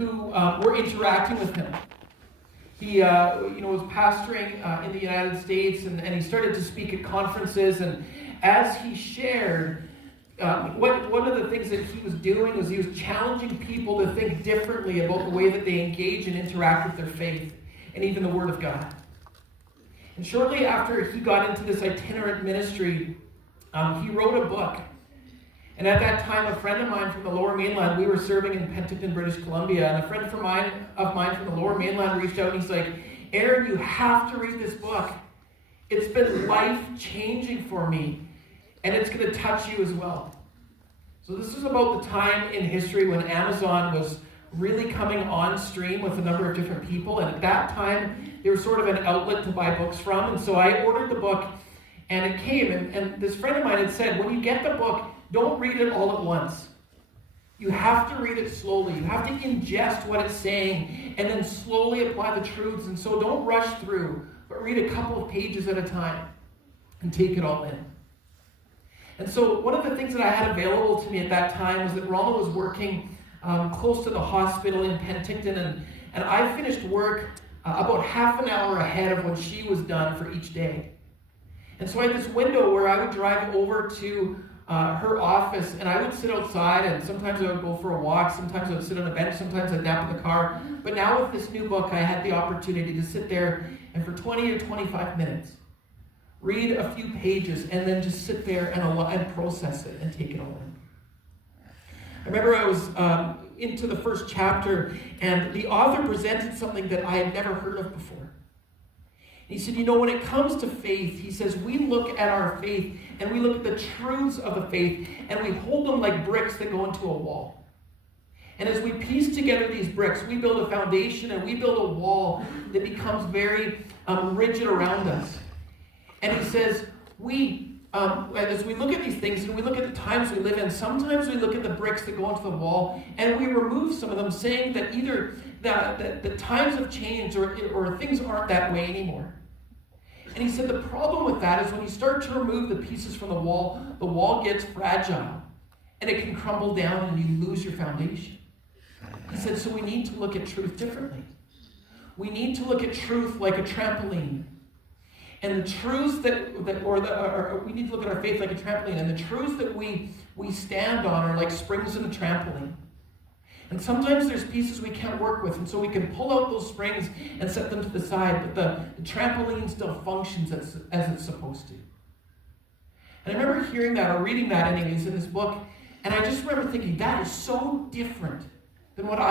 who were interacting with him. He was pastoring in the United States, and he started to speak at conferences. And as he shared, one of the things that he was doing was he was challenging people to think differently about the way that they engage and interact with their faith, and even the Word of God. And shortly after he got into this itinerant ministry, he wrote a book. And at that time, a friend of mine from the Lower Mainland, we were serving in Penticton, British Columbia, and a friend of mine from the Lower Mainland reached out and he's like, Aaron, you have to read this book. It's been life-changing for me, and it's going to touch you as well. So this is about the time in history when Amazon was really coming on stream with a number of different people, and at that time, they were sort of an outlet to buy books from, and so I ordered the book, and it came, and this friend of mine had said, when you get the book, don't read it all at once. You have to read it slowly. You have to ingest what it's saying and then slowly apply the truths. And so don't rush through, but read a couple of pages at a time and take it all in. And so one of the things that I had available to me at that time was that Ronald was working close to the hospital in Penticton, and I finished work about half an hour ahead of when she was done for each day. And so I had this window where I would drive over to her office, and I would sit outside, and sometimes I would go for a walk, sometimes I would sit on a bench, sometimes I'd nap in the car. But now with this new book, I had the opportunity to sit there and for 20 or 25 minutes, read a few pages, and then just sit there and process it and take it all in. I remember I was into the first chapter, and the author presented something that I had never heard of before. He said, when it comes to faith, he says, we look at our faith and we look at the truths of the faith and we hold them like bricks that go into a wall. And as we piece together these bricks, we build a foundation and we build a wall that becomes very rigid around us. And he says, as we look at these things and we look at the times we live in, sometimes we look at the bricks that go into the wall and we remove some of them, saying that either the times have changed or things aren't that way anymore. And he said the problem with that is when you start to remove the pieces from the wall gets fragile and it can crumble down and you lose your foundation. He said, so we need to look at truth differently. We need to look at truth like a trampoline. And the truths we need to look at our faith like a trampoline. And the truths that we stand on are like springs in a trampoline. And sometimes there's pieces we can't work with, and so we can pull out those springs and set them to the side, but the trampoline still functions as it's supposed to. And I remember hearing that, or reading that anyways, in this book, and I just remember thinking, that is so different than what I